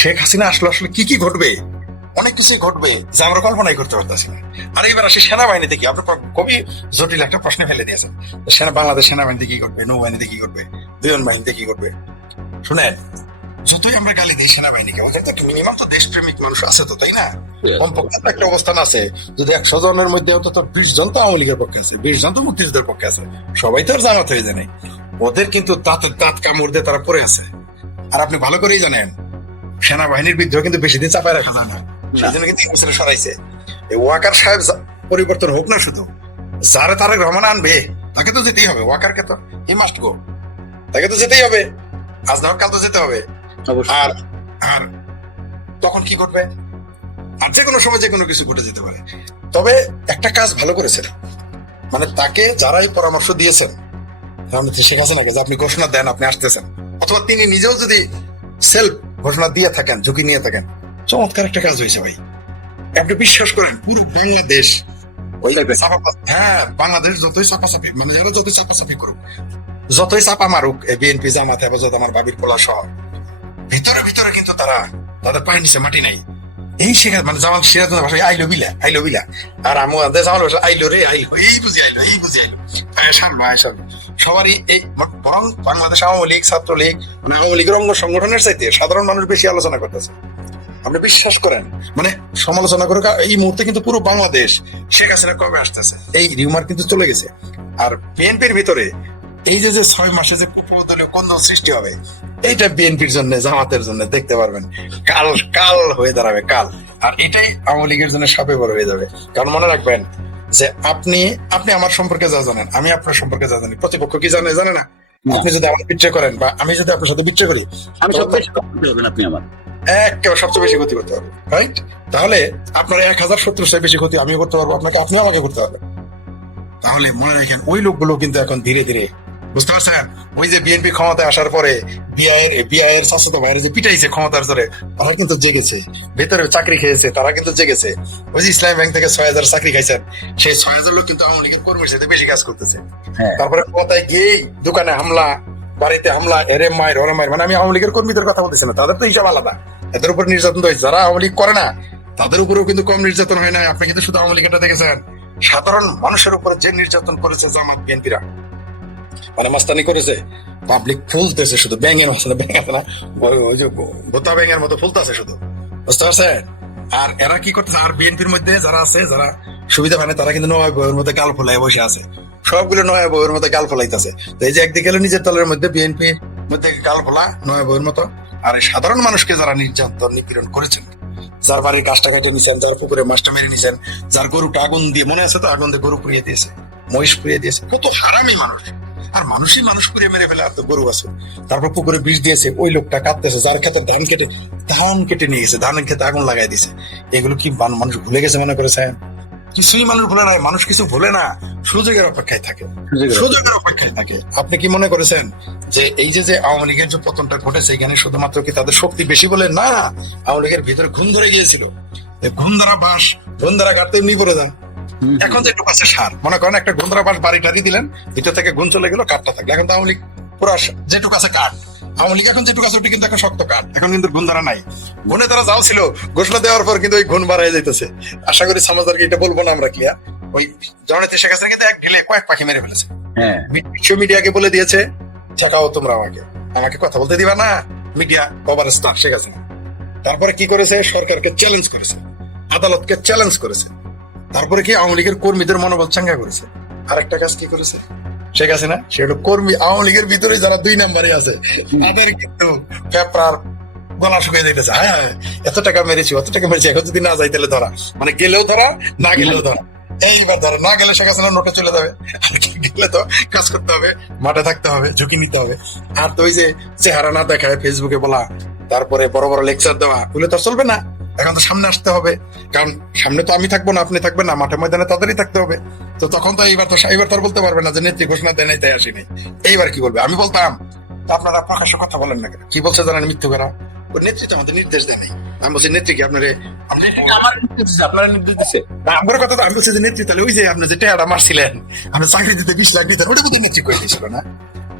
শেখ হাসিনা আসলে আসলে কি কি ঘটবে, অনেক কিছুই ঘটবে যা আমরা কল্পনাই করতে পারতেছি না। আর এইবার আসে সেনাবাহিনীতে কি, আপনি খুবই জটিল একটা প্রশ্ন ফেলে দিয়েছেন। বাংলাদেশ সেনাবাহিনীতে কি করবে, নৌবাহিনীতে কি করবে, বিমান বাহিনীতে কি করবে? শুনেন, যতই আমরা গালি দিই সেনাবাহিনীকে, আমাদের তো মিনিমাম তো দেশপ্রেমিক মানুষ আছে তো, তাই না? কমপক্ষে তো একটা অবস্থান আছে, যদি 100 জনের মধ্যে অন্তত 20 জন তো আওয়ামী লীগের পক্ষে আছে, 20 জন তো মুক্তিযুদ্ধের পক্ষে আছে, সবাই তো আর জামাত হয়ে যায় নাই। ওদের কিন্তু দাঁত কামড় দিয়ে তারা পড়ে আছে। আর আপনি ভালো করেই জানেন, সেনাবাহিনীর বিদ্রোহ কিন্তু বেশি দিন চাপায় রাখা যায় না, সেই জন্য কিন্তু বছরে সরাইছে। এই ওয়াকার সাহেব পরিবর্তন হোক না, শুধু যারা তারেক রহমান আনবে তাকে তো যেতেই হবে, ওয়াকারকে তো হি মাস্ট গো, তাকে তো যেতেই হবে, আজ না হোক কাল তো যেতে হবে। আর আর তখন কি করবে? আর যে কোনো সময় যে কোনো কিছু ঘটে যেতে পারে। তবে একটা কাজ ভালো করেছেন, মানে তাকে যারাই পরামর্শ দিয়েছেন শেখ হাসিনাকে, যে আপনি ঘোষণা দেন আপনি আসতেছেন, অথবা তিনি নিজেও যদি সেলফ ঘোষণা দিয়ে থাকেন, ঝুঁকি নিয়ে থাকেন, চমৎকার একটা কাজ হয়েছে ভাই। আপনি বিশ্বাস করেন পুরো বাংলাদেশ হ্যাঁ, বাংলাদেশ যতই চাপাচাপি, মানে যারা যতই চাপাচাপি করুক, যতই চাপা মারুক বিএনপি জামাত হেফাজত আমার বাবির পোলা সহ, ভিতরে ভিতরে কিন্তু তারা, তাদের পায়ের নিচে মাটি নাই। এই শেখা মানে জামাল সিরাজ ভাষায় আইলো বিলা, আইলো বিলা। আর আমাদের জামাল ভাষা আইলো রে আইলো, এই বুঝি আইলো, এই বুঝি আইলো। সবারই এই, বরং বাংলাদেশ আওয়ামী লীগ, ছাত্রলীগ, মানে আওয়ামী লীগের অঙ্গ সংগঠনের চাইতে সাধারণ মানুষ বেশি আলোচনা করতেছে। আপনি বিশ্বাস করেন, মানে সমালোচনা করে এই মুহূর্তে কিন্তু পুরো বাংলাদেশ শেখ হাসিনা কবে আসতেছে এই রিউমার কিন্তু চলে গেছে। আর বিএনপির ভিতরে এই যে 6 মাসে যে কুপদলীয় কন্দল সৃষ্টি হবে, এইটা বিএনপির জন্য, জামাতের জন্য দেখতে পারবেন কাল কাল হয়ে দাঁড়াবে কাল। আর এটাই আওয়ামী লীগের জন্য সাপে বড় হয়ে যাবে। কারণ মনে রাখবেন যে আপনি আপনি আমার সম্পর্কে যা জানেন, আমি আপনার সম্পর্কে যা জানি, প্রতিপক্ষ কি জানে জানে না। আপনি যদি আমার বিট্রে করেন বা আমি যদি আপনার সাথে বিট্রে করি, আমি সবচেয়ে হবেন আপনি আমার একেবারে সবচেয়ে বেশি ক্ষতি করতে পারবো, রাইট? তাহলে আপনার 1000 শত্রুর চেয়ে বেশি ক্ষতি আমিও করতে পারবো, আপনাকে আপনিও আমাকে করতে পারবেন। তাহলে মনে রাখেন ওই লোকগুলো কিন্তু এখন ধীরে ধীরে, বুঝতে পারছেন, ওই যে বিএনপি ক্ষমতায় আসার পরে বিআইয়ের চাচাতো ভাইয়ের যে পিটাইছে ক্ষমতার জোরে, তারা কিন্তু জেগেছে, ভেতরে চাকরি খেয়েছে, তারা কিন্তু জেগেছে। ওই যে ইসলামী ব্যাংক থেকে 6000 চাকরি খাইছেন, সেই 6000 লোক কিন্তু আওয়ামী লীগের কর্মীর সাথে বেশি কাজ করতেছে। তারপরে ক্ষমতায় গিয়েই দোকানে হামলা, বাড়িতে হামলা, এরে মায়ের ওরে মায়ের, মানে আমি আওয়ামী লীগের কর্মীদের কথা বলতেছি না, তাদের তো হিসাব আলাদা, এদের উপর নির্যাতন হয়। যারা আওয়ামী লীগ করে না তাদের উপরেও কিন্তু কম নির্যাতন হয় না। আপনি কিন্তু শুধু আওয়ামী লীগটা দেখেছেন, সাধারণ মানুষের উপরে যে নির্যাতন করেছে জামাত বিএনপিরা, মানে মাস্তানি করেছে, পাবলিক ফুলতেছে শুধু, ব্যাঙের মতো, ব্যাঙ আছে না, ওই যে ভোতা ব্যাঙের মতো ফুলতেছে শুধু, বুঝতে পারছেন? আর এরা কি করতেছে, আর বিএনপির মধ্যে যারা আছে, যারা সুবিধা পায় না, তারা কিন্তু নয় বউয়ের মধ্যে গাল ফোলাই বসে আছে, সবগুলো নয় বউয়ের মধ্যে গাল ফোলাইতেছে। তো এই যে একদিকে গেলে নিজের দলের মধ্যে বিএনপির মধ্যে গাল ফোলা নয় বউয়ের মতো, আর সাধারণ মানুষকে যারা নির্যাতন নিপীড়ন করেছেন, যার বাড়ির গাছটা কেটে নিছেন, যার পুকুরে মাছটা মেরে নিছেন, যার গরুটা আগুন দিয়ে, মনে আছে তো, আগুন দিয়ে গরু পুড়িয়ে দিয়েছে, মহিষ পুড়িয়ে দিয়েছে, কত হারামি মানুষ। আর মানুষই মানুষ পুড়িয়ে মেরে ফেলে, আর তো গরু আছে। তারপর পুকুরে বিষ দিয়েছে, ওই লোকটা কাঁদতেছে, যার ক্ষেতে ধান কেটে নিয়ে গেছে, ধানের ক্ষেতে আগুন লাগাই দিয়েছে। এগুলো কি মানুষ ভুলে গেছে মনে করেছেন? কিছুই মানুষ ভুলে না, মানুষ কিছু ভুলে না, সুযোগের অপেক্ষায় থাকে, সুযোগের অপেক্ষায় থাকে। আপনি কি মনে করেছেন যে এই যে আওয়ামী লীগের যে পতনটা ঘটেছে, এখানে শুধুমাত্র কি তাদের শক্তি বেশি বলে? না, আওয়ামী লীগের ভিতরে ঘুম ধরে গিয়েছিল, ঘুম ধরা বাস, ঘুম ধরা গাড়তে এমনি পড়ে যান। এখন যেটুকু আছে সার, মনে করেন একটা ঘুম ধরা বাস বাড়ি টাড়ি দিলেন, ভিতর থেকে ঘুম চলে গেল, কাঠটা থাকলে। এখন তো আওয়ামী লীগ পুরা যেটুকু আছে কাঠ, আওয়ামী লীগ এখন যেটুকু আছে ওটা কিন্তু এখন শক্ত কাঠ, এখন কিন্তু ঘুম ধরা নাই। ঘুনে তারা যাও ছিল, ঘোষণা দেওয়ার পর কিন্তু ওই ঘুম বাড়াই যাইতেছে। আশা করি সমাজদারকে এটা বলবো না আমরা, ক্লিয়ার? ওই জননেত্রী শেখ হাসিনা কিন্তু এক ঢিলে কয়েক পাখি মেরে ফেলেছে। বিশ্ব মিডিয়াকে বলে দিয়েছে, চাকাও তোমরা আমাকে কথা বলতে দিবা না, media cover star Sheikh Hasina. তারপরে কি করেছে, সরকারকে চ্যালেঞ্জ করেছে, আদালতকে চ্যালেঞ্জ করেছে। তারপরে কি আওয়ামী লীগের কর্মীদের মনোবল চাঙ্গা করেছে। আরেকটা কাজ কি করেছে শেখ হাসিনা, সেটা কর্মী আওয়ামী লীগের ভিতরে যারা 2 নম্বরে আছে তাদের কিন্তু পেপার গলা শুকিয়ে দিতেছে। হ্যাঁ, এত টাকা মেরেছি, অত টাকা মেরেছি, এখন যদি না যাই তাহলে ধরা, মানে গেলেও ধরা, না গেলেও ধরা। এইবার ধরে না গেলে শেখ হাসিনা নোটে চলে যাবে, গেলে তো কাজ করতে হবে, মাঠে থাকতে হবে, ঝুঁকি নিতে হবে। আর তো ওই যে চেহারা না দেখায় ফেসবুকে বলা, তারপরে বড় বড় লেকচার দেওয়া, ওগুলো তো চলবে না। এখন তো সামনে আসতে হবে, কারণ সামনে তো আমি থাকবো না, আপনি থাকবেন না, মাঠে ময়দানে তাদেরই থাকতে হবে। তো তখন তো এইবার তো আর বলতে পারবে না যে নেত্রী ঘোষণা দেয় নাই তাই আসেনি। এইবার কি বলবে? আমি বলতাম আপনারা প্রকাশ্য কথা বলেন না কেন? কি বলছে জানেন? মৃত্যু করা। ওর নেত্রী তো আমাদের নির্দেশ দেয় নাই। আমি বলছি নেত্রী কি আপনার আপনারা নির্দেশ দিচ্ছে? আমার কথা তো আমি বলছি যে নেত্রী, তাহলে ওই যে আপনি যে টেয়াটা মারছিলেন, আপনি চাকরি দিতে 20 লাখ দিতেন, ওটা বুঝি নেত্রী করে দিয়েছিল না?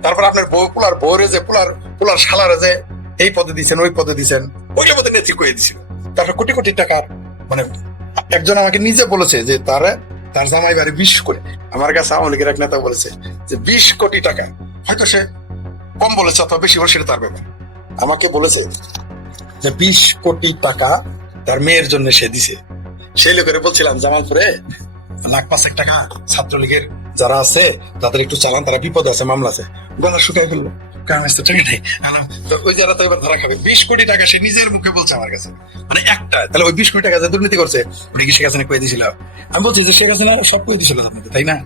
তারপর আপনার বউ পোলার বউরে যে পোলার শালারে যে এই পদে দিচ্ছেন ওই পদে দিচ্ছেন, ওই পদে নেত্রী করে দিছিল। তারপর কোটি কোটি টাকার মানে একজন আমাকে নিজে বলেছে যে তার জামাই বাড়ি 20 কোটি, আমার কাছে আওয়ামী লীগের এক নেতা বলেছে যে 20 কোটি টাকা, হয়তো সে কম বলেছে অথবা বেশি বলে সেটা তার ব্যাপার, আমাকে বলেছে যে 20 কোটি টাকা তার মেয়ের জন্য সে দিছে। সেই লোকের বলছিলাম জামালপুরে 1,00,000 টাকা ছাত্রলীগের যারা আছে তাদের একটু চালান, তারা বিপদ আছে, মামলা আছে, গলা শুকাই ফেললো, কারণ তো টাকা নেই। তো ওই যারা তো এবার ধরা খাবে। 20 কোটি টাকা সে নিজের মুখে বলছে আমার কাছে, মানে একটা, তাহলে ওই 20 কোটি টাকা যে দুর্নীতি করছে উনি কি শেখ হাসিনা কয়ে দিয়েছিল? আমি বলছি যে শেখ হাসিনা সব কয়ে দিয়েছিল আপনাদের, তাই না?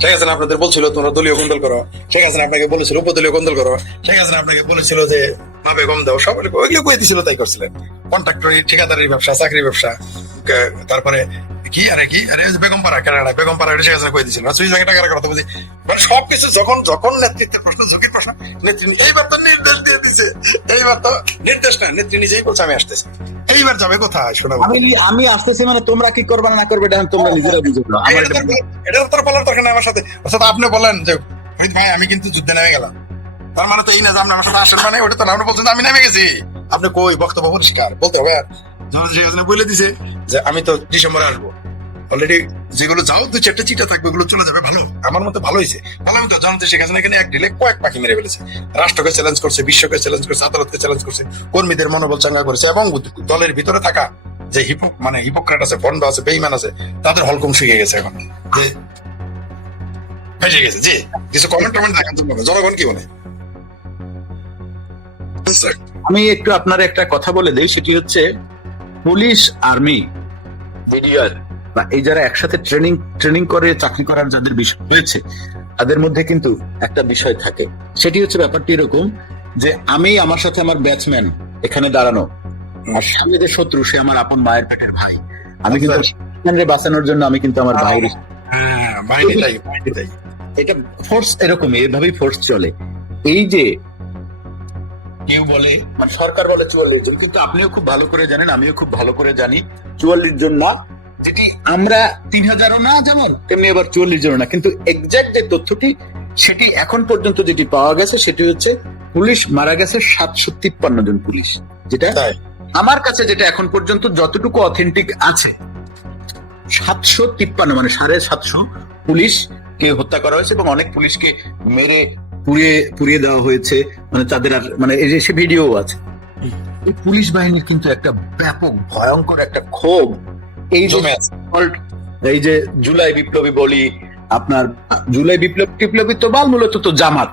শেখ হাসিনা আপনাদের বলছিল তোমরা দলীয় কোন্দল করো, শেখ হাসিনা আপনাকে বলেছিল উপদলীয় কোন্দল করো, শেখ হাসিনা আপনাকে বলেছিল যে ভাবে কম দাও, সব ওইগুলো কয়ে দিয়েছিল, তাই করছিলেন। কন্ট্রাক্টরি, ঠিকাদারির ব্যবসা, চাকরির ব্যবসা, তারপরে কি আরে বেগম পাড়া কেনাডা, বেগম পাড়া শেখ হাসিনা কয়ে দিয়েছিল, সুইস ব্যাংকে টাকা রাখার কথা বলছি। মানে সবকিছু যখন নেতৃত্বের প্রশ্ন, ঝুঁকির প্রশ্ন, নেত্রী এইবার তো নির্দেশ দিয়ে দিছে, এইবার তো নির্দেশ না, নেত্রী নিজেই বলছে আমি আসতেছি। এইবার যাবে কোথায় শোনা? আমি আসতেছি মানে তোমরা কি করবে না করবে এটা তোমরা নিজেরা বুঝে নাও। আমার এটা তো বলার দরকার নেই আমার সাথে। অর্থাৎ আপনি বলেন যে ফরিদ ভাই আমি কিন্তু যুদ্ধে নেমে গেলাম, তার মানে তো এই না যে আপনি আমার সাথে আসেন, মানে ওটা তো না, আপনি বলছেন যে আমি নেমে গেছি। আপনি কই বক্তব্য পরিষ্কার বলতে হবে। আর বলে দিছে যে আমি তো ডিসেম্বরে আসবো, অলরেডি যেগুলো যাও 2-4টা চিঠা থাকবে ওগুলো চলে যাবে। ভালো, আমার মতে ভালো হয়েছে। ভালো, আমি তো জানতে শেখ হাসিনা এখানে এক ঢিলে কয়েক পাখি মেরে ফেলেছে। রাষ্ট্রকে চ্যালেঞ্জ করছে, বিশ্বকে চ্যালেঞ্জ করছে, আদালতকে চ্যালেঞ্জ করছে, কর্মীদের মনোবল চাঙ্গা করেছে, এবং দলের ভিতরে থাকা যে হিপোক্রেট আছে, বন্ড আছে, বেইমান আছে, তাদের হলকম শিখে গেছে এখন, যে ফেসে গেছে। জি, কিছু কমেন্ট দেখেন তো, জনগণ কি বলে। আমি একটু আপনার একটা কথা বলে দিই, সেটি হচ্ছে পুলিশ, আর্মি, বিডিআর বা এই যারা একসাথে ট্রেনিং করে চাকরি করার যাদের বিষয় হয়েছে, তাদের মধ্যে কিন্তু একটা বিষয় থাকে। সেটি হচ্ছে ব্যাপারটি এরকম যে আমি, আমার সাথে আমার ব্যাটসম্যান এখানে দাঁড়ানো, আর সামনে যে শত্রু সে আমার আপন মায়ের পেটের ভাই। আমি কিন্তু বাঁচানোর জন্য আমি কিন্তু আমার ভাইয়ের, এটা ফোর্স এরকমই, এভাবেই ফোর্স চলে। এই যে কেউ বলে মানে সরকার বলে 44 জন, কিন্তু আপনিও খুব ভালো করে জানেন, আমিও খুব ভালো করে জানি 44 জন না, যেটি আমরা 3000ও না যেমন তেমনি আবার 44 জন না, কিন্তু এক্সাক্ট যে তথ্যটি সেটি এখন পর্যন্ত যেটি পাওয়া গেছে সেটি হচ্ছে পুলিশ মারা গেছে 753 জন পুলিশ, যেটা আমার কাছে যেটা এখন পর্যন্ত যতটুকু অথেন্টিক আছে 753 মানে 750 পুলিশ কে হত্যা করা হয়েছে, এবং অনেক পুলিশকে মেরে পুড়িয়ে দেওয়া হয়েছে, মানে তাদের আর মানে এই যে সে ভিডিও আছে। এই পুলিশ বাহিনীর কিন্তু একটা ব্যাপক ভয়ঙ্কর একটা ক্ষোভ এই যে জুলাই বিপ্লবী বলি, আপনার জুলাই বিপ্লবী তো মূলত তো জামাত।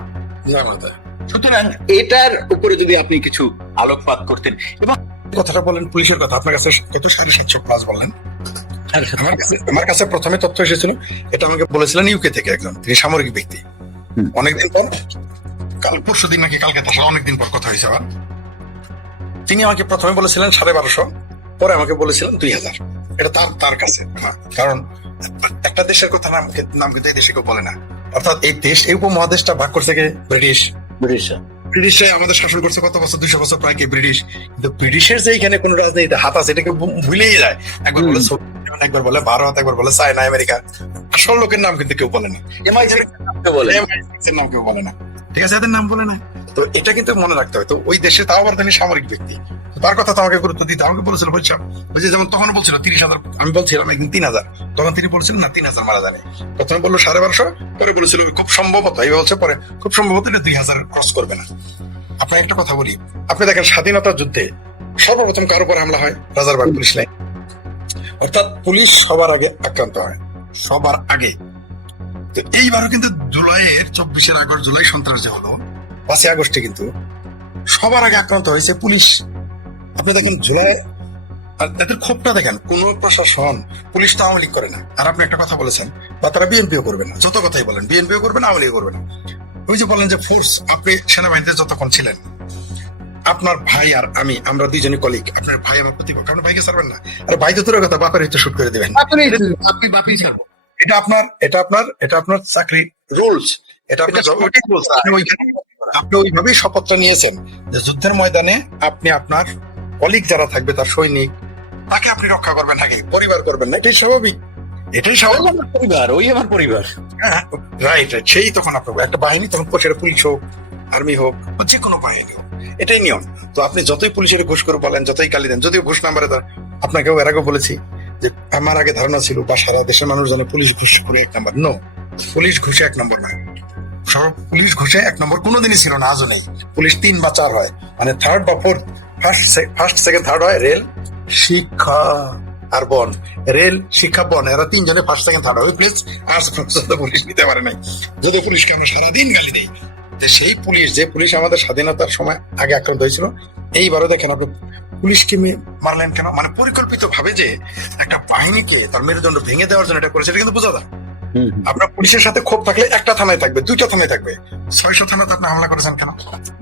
সুতরাং এটার উপরে যদি আপনি কিছু আলোকপাত করতেন। এবং কথাটা বলেন পুলিশের কথা, আপনার কাছে কত 750+ বললেন? আমার কাছে প্রথমে তথ্য এসেছিল, এটা আমাকে বলেছিলেন ইউকে থেকে একজন, তিনি সামরিক ব্যক্তি। অনেকদিন পর, পরশু দিন নাকি কালকে, তার অনেকদিন পর কথা হয়েছে আবার। তিনি আমাকে প্রথমে বলেছিলেন 1250, পরে আমাকে বলেছিলেন 2000। এটা তার কাছে, কারণ একটা দেশের কথা নাম কিন্তু এই দেশে কেউ বলে না। অর্থাৎ এই দেশ, এই উপমহাদেশটা ভাগ করছে কে? ব্রিটিশে আমাদের শাসন করছে কত বছর? 200 বছর প্রায়। কে? ব্রিটিশ। কিন্তু ব্রিটিশের যে এখানে কোন রাজনীতিতে হাত আছে এটাকে ভুলেই যায়। একবার বলে একবার বলে ভারত, একবার বলে চায়না, আমেরিকা। আসল লোকের নাম কিন্তু কেউ বলে না, নাম কেউ বলে না, ঠিক আছে, এদের নাম বলে না। তো এটা কিন্তু মনে রাখতে হয়। তো ওই দেশে তাও আবার তিনি সামরিক ব্যক্তি, তার কথা তো আমাকে গুরুত্ব দিতে। আমাকে বলেছিল বলছিলাম ওই যে যেমন তখন বলছিল 30,000, আমি বলছিলাম একদিন 3,000, তখন তিনি বলছিলেন না 3,000 মারা যায়নি। প্রথমে বললো 1250, পরে বলেছিল খুব সম্ভবত, এই বলছে পরে খুব সম্ভবত 2,000 ক্রস করবে না। আপনার একটা কথা বলি, আপনি দেখেন স্বাধীনতা যুদ্ধে সর্বপ্রথম কার উপর হামলা হয়? Rajarbagh police line. অর্থাৎ পুলিশ সবার আগে আক্রান্ত হয়, সবার আগে। তো এইবারও কিন্তু জুলাইয়ের 24 আগস্ট, জুলাই সন্ত্রাস যে হলো 5 আগস্টে, কিন্তু সবার আগে আক্রান্ত হয়েছে পুলিশ। আপনি দেখেন জুলাই, আর তাদের ক্ষোভটা দেখেন, কোন প্রশাসন, পুলিশ তো আওয়ামী লীগ করে না। আর আপনি একটা কথা বলেছেন, বা তারা বিএনপিও করবে না, যত কথাই বলেন বিএনপিও করবে না, আওয়ামী লীগ করবে না। ওই যে বলেন যে ফোর্স, আপনি সেনাবাহিনীতে যতক্ষণ ছিলেন, আপনার ভাই আর আমি, আমরা দুইজনই কলিগ। আপনার ভাই আমার প্রতিপক্ষ, আপনার ভাইকে ছাড়বেন না। আরে ভাই তো তোর কথা, বাপের হইতে শুট করে দেবেন, আপনি বাপই ছাড়বো। এটা আপনার চাকরি রুলস, এটা আপনার আপনি ওইভাবেই শপথটা নিয়েছেন যে যুদ্ধের ময়দানে আপনি আপনার কলিগ যারা থাকবে, তার সৈনিক, তাকে আপনি রক্ষা করবেন, আগে পরিবার করবেন না। এটাই স্বাভাবিক, এটাই স্বাভাবিক। পরিবার, ওই আমার পরিবার, রাইট। সেই তখন আপনার একটা বাহিনী, তখন সেটা পুলিশ হোক, আর্মি হোক, যে কোনো বাহিনী হোক, এটাই নিয়ম। তো আপনি যতই পুলিশের ঘুষ করে বলেন, যতই গালি দেন, যদিও ঘুষ নাম্বারে দেন, আপনাকেও এর আগেও বলেছি যে আমার আগে ধারণা ছিল বা সারা দেশের মানুষ জানে পুলিশ ঘুষ করে এক নম্বর। নো, পুলিশ ঘুষে এক নম্বর না। পুলিশ ঘুষে এক নম্বর কোনোদিনই ছিল না, আজও নেই। পুলিশ 3 বা 4 হয়, মানে থার্ড বা ফোর্থ, ফার্স্ট সেকেন্ড থার্ড হয় রেল, শিক্ষা আর বন। রেল, শিক্ষা, বন, এরা 3 জনে ফার্স্ট সেকেন্ড থার্ড হয়। প্লিজ আজ পর্যন্ত পুলিশ নিতে পারে নাই। যদি পুলিশকে আমরা সারাদিন গালি দেই, যে সেই পুলিশ, যে পুলিশ আমাদের স্বাধীনতার সময় আগে আক্রান্ত হয়েছিল, এইবারও দেখেন আপনি পুলিশকে মারলেন কেন? মানে পরিকল্পিত ভাবে যে একটা বাহিনীকে তার মেরুদণ্ড ভেঙে দেওয়ার জন্য এটা করেছে, এটা কিন্তু বোঝা যায়। আপনার পুলিশের সাথে ক্ষোভ থাকলে একটা থানায় থাকবে, 2টা থানায় থাকবে, 600 থানাতে আপনি হামলা করেছেন কেন?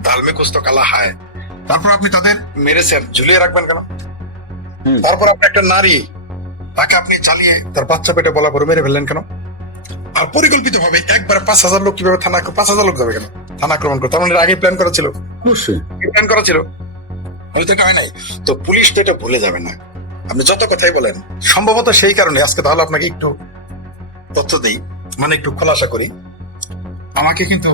দালমে কুস্তো কালা হায়। তারপর আপনি তাদের মেরেছেন, ঝুলিয়ে রাখবেন কেন? তারপর আপনি একটা নারী, তাকে আপনি চালিয়ে তার বাচ্চা পেটে বলা করে মেরে ফেললেন কেন? আর পরিকল্পিত ভাবে একবারে 5,000 লোক কিভাবে 5,000 লোক যাবে কেন থানা আক্রমণ করতে? তার মানে আগে প্ল্যান করা ছিল, অবশ্যই প্ল্যান করা ছিল, হয়তো এটা হয় নাই। তো পুলিশ তো এটা ভুলে যাবে না, আপনি যত কথাই বলেন। সম্ভবত সেই কারণে আজকে তাহলে আপনাকে একটু তথ্য দিই, মানে একটু খোলাসা করি। আমাকে কিন্তু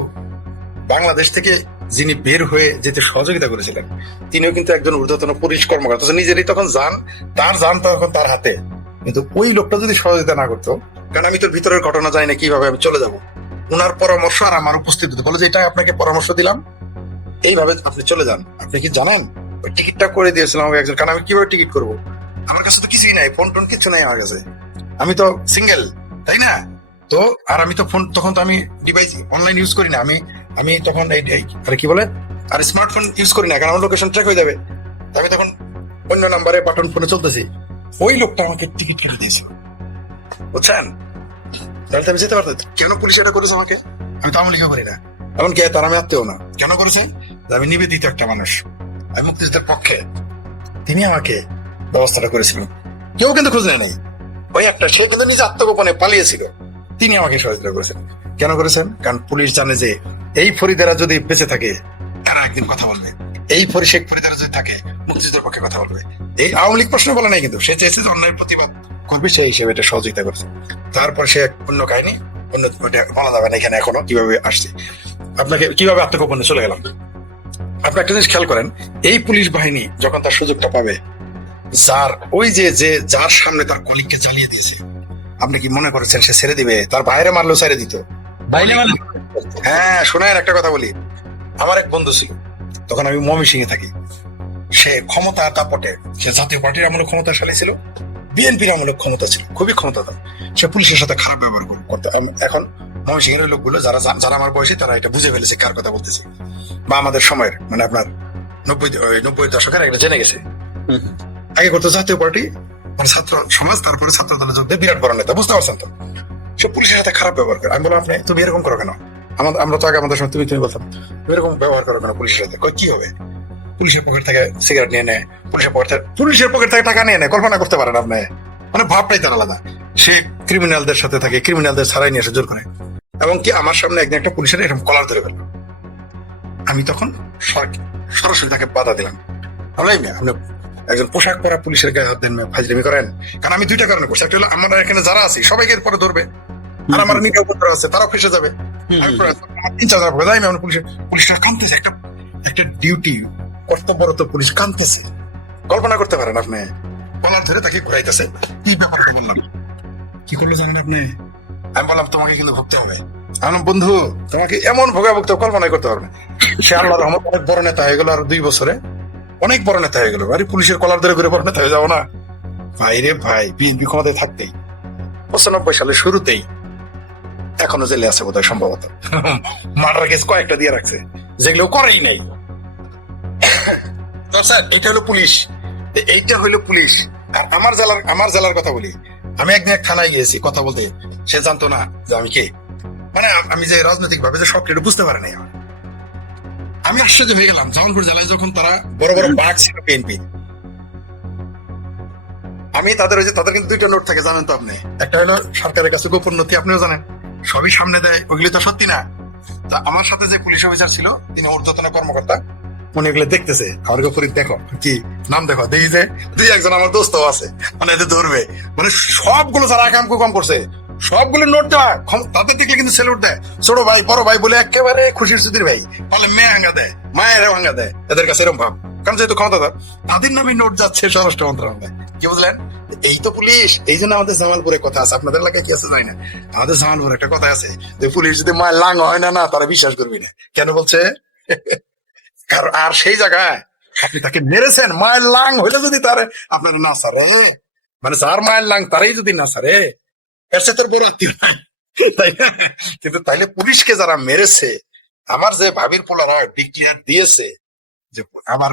বাংলাদেশ থেকে যিনি বের হয়ে যেতে সহযোগিতা করেছিলেন, তিনিও কিন্তু একজন ঊর্ধ্বতন পুলিশ কর্মকর্তা। নিজেরই তখন যান তখন তার হাতে। কিন্তু ওই লোকটা যদি সহযোগিতা না করতো, কারণ আমি তোর ভিতরের ঘটনা জানি না, কিভাবে আমি চলে যাব, ওনার পরামর্শ আর আমার উপস্থিতি বলে যে এটা আপনাকে পরামর্শ দিলাম, এইভাবে আপনি চলে যান। আপনি কি জানেন ওই টিকিটটা করে দিয়েছিলাম আমাকে একজন, কারণ আমি কিভাবে টিকিট করবো? আমার কাছে তো কিছুই নাই, ফোন টোন কিছু নাই আমার কাছে, আমি তো সিঙ্গেল, তাই না? তো আর আমি তো ফোন, তখন তো আমি ডিভাইস অনলাইন ইউজ করি না, আমি তখন আরে কি বলে, আর স্মার্টফোন ইউজ করি না, কারণ আমার লোকেশন ট্র্যাক হয়ে যাবে। আমি তখন অন্য নাম্বারে বাটন ফোনে চলতেছি। ওই লোকটা আমাকে টিকিট কেটে দিয়েছিল, বুঝছেন? তাহলে তো আমি যেতে পারতাম। কেন পুলিশ এটা করেছে আমাকে? আমি তো আওয়ামী লীগও করি না, এমনকি তার আমি আত্মীয় না। কেন করেছে? যে আমি নিবেদিত একটা মানুষ, আমি মুক্তিযুদ্ধের পক্ষে। তিনি আমাকে ব্যবস্থাটা করেছিলেন, কেউ কিন্তু খোঁজ নেয় নাই। ওই একটা, সে কিন্তু নিজে আত্মগোপনে পালিয়েছিল, তিনি আমাকে সহযোগিতা করেছেন। কেন করেছেন? কারণ পুলিশ জানে যে এই ফরিদেরা যদি বেঁচে থাকে, তারা একদিন কথা বলবে। এই শেখ ফরিদেরা যদি থাকে, মুক্তিযুদ্ধের পক্ষে কথা বলবে। এই আওয়ামী লীগ প্রশ্ন বলে নাই, কিন্তু সে চেয়েছে যে অন্যায়ের প্রতিবাদ করবে, সেই হিসেবে এটা সহযোগিতা করেছে। তারপর সে অন্য কাহিনী, অন্য বলা যাবে না এখানে এখনো কিভাবে আসছে, আপনাকে কিভাবে আত্মগোপনে চলে গেলাম। আপনি একটা জিনিস খেয়াল করেন, এই পুলিশ বাহিনী যখন তার সুযোগটা পাবে, যার সামনে তার কলিগকে চালিয়ে দিয়েছে, আপনি কি মনে করেছেন সে ছেড়ে দিবে? তার বাইরে মারলেও ছেড়ে দিত। বাইরে মানে হ্যাঁ, শোনেন একটা কথা বলি। আমার এক বন্ধু ছিল, তখন আমি ময়মনসিংহে থাকি। সে ক্ষমতা দাপটে, সে জাতীয় পার্টির আমলে ক্ষমতাশালী ছিল, বিএনপির আমলে ক্ষমতা ছিল, খুবই ক্ষমতাধর। সে পুলিশের সাথে খারাপ ব্যবহার করতে। এখন ময়মনসিংহের লোকগুলো যারা আমার বয়সী, তারা এটা বুঝে ফেলেছে কার কথা বলতেছে, বা আমাদের সময়ের, মানে আপনার 90 দশকের একটা জেনে গেছে। আগে করতো জাতীয় পার্টি, মানে ছাত্র সমাজ, তারপরে ছাত্র দলে যোগ দিয়ে বিরাট বড় নেতা, বুঝতে পারছেন তো? সে পুলিশের সাথে খারাপ ব্যবহার করে। আমি বললাম, আপনি তুমি এরকম করো কেন? আমরা তো আগে আমাদের সময় তুমি বলতাম, তুমি এরকম ব্যবহার করো কেন পুলিশের সাথে? কি হবে? পুলিশের পকেট থেকে সিগারেট নিয়ে নেয়, পুলিশের পকেট থেকে টাকা নিয়ে নেয়, কল্পনা করতে পারেন আপনি? মানে ভাবটাই তার আলাদা। সে ক্রিমিনালদের সাথে থাকে, ক্রিমিনালদের ছাড়াই নিয়ে এসে জোর করে। এবং কি আমার সামনে একদিন একটা পুলিশের এরকম কলার ধরে ফেললো, আমি তখন সরাসরি তাকে বাধা দিলাম। আপনি একজন পোশাক পরা পুলিশের গায়ে হাত দেন, ফাজলামি করেন? কারণ আমি 2টা কারণে করছি। একটা হলো আমরা এখানে যারা আছি সবাইকে পরে ধরবে, আর আমার নিকা আছে, তারাও ফেসে যাবে। আমি 3-4 বার আমি পুলিশটা কাঁদতেছে, একটা ডিউটি, কর্তব্যরত পুলিশ কাঁদতেছে, কল্পনা করতে পারেন আপনি? কলার ধরে তাকে ঘুরাইতেছে। কি ব্যাপারটা বললাম, কি করলো জানেন আপনি? আমি বললাম, তোমাকে কিন্তু ভুগতে হবে। আমি বন্ধু, তোমাকে এমন ভোগাভুগতে কল্পনাই করতে পারবে। সে আল্লাহ রহমত অনেক বড় নেতা হয়ে গেল, আর 2 বছরে অনেক বড় নেতা হয়ে গেল। আরে পুলিশের কলার ধরে ঘুরে বড় নেতা হয়ে যাবো না ভাই রে ভাই? বিএনপি ক্ষমতায় থাকতেই 95 সালের শুরুতেই, এখনো জেলে আছে বোধহয় সম্ভবত, মার্ডার কেস কয়েকটা দিয়ে রাখছে, যেগুলো করেই নাই। স্যার, এটা হলো পুলিশ, এইটা হইলো পুলিশ। আর আমার জেলার কথা বলি, আমি একদিন এক থানায় গিয়েছি কথা বলতে, সে জানতো না যে আমি কে। মানে আমি যে রাজনৈতিক ভাবে যে সব কিছু বুঝতে পারে নাই। আমি আশ্চর্য হয়ে গেলাম, জামালপুর জেলায় যখন তারা বড় বড় বাঘ ছিল বিএনপি, আমি তাদের কিন্তু 2টা নোট থাকে, জানেন তো আপনি? একটা হলো সরকারের কাছে গোপন নথি, আপনিও জানেন, সবই সামনে দেয়, ওইগুলি তো সত্যি না। তা আমার সাথে যে পুলিশ অফিসার ছিল, তিনি ঊর্ধ্বতন কর্মকর্তা, উনি এগুলো দেখতেছে। আমার ফরিদ দেখো, কি নাম দেখো, দেখি যে 2-1 জন আমার দোস্ত আছে, মানে এদের ধরবে, মানে সবগুলো যারা কাম করছে সবগুলো নোট দেওয়া তাদের দেখলে কিন্তু স্যালুট দেয়, ছোট ভাই বড় ভাই বলে একেবারে খুশির সুদির ভাই, বলে মেয়ে ভাঙা দেয়, মায়ের ভাঙা দেয়, এদের কাছে এরকম ভাব, কারণ যেহেতু ক্ষমতাধর তাদের নামে নোট যাচ্ছে স্বরাষ্ট্র মন্ত্রণালয়। কি বুঝলেন? এই তো পুলিশ। এই জন্য আমাদের জামালপুরে কথা আছে, আপনাদের এলাকায় কি আছে জানি না, আমাদের জামালপুরে একটা কথা আছে যে পুলিশ যদি মায়ের লাং হয় না না তারা বিশ্বাস করবি না। কেন বলছে? কারণ আর সেই জায়গায় আপনি তাকে মেরেছেন, মায়ের লাং হইলে যদি তারে আপনার না সারে, মানে যার মায়ের লাং তারাই যদি না সারে, এর সাথে তোর বড় আত্মীয় না। তাই না? কিন্তু তাইলে পুলিশকে যারা মেরেছে, আমার যে ভাবির পোলারা ডিক্লিয়ার দিয়েছে যে আমার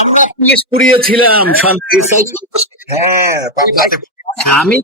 আমরা পুলিশ পুড়িয়েছিলাম শান্তি। হ্যাঁ পাবনাতে আমি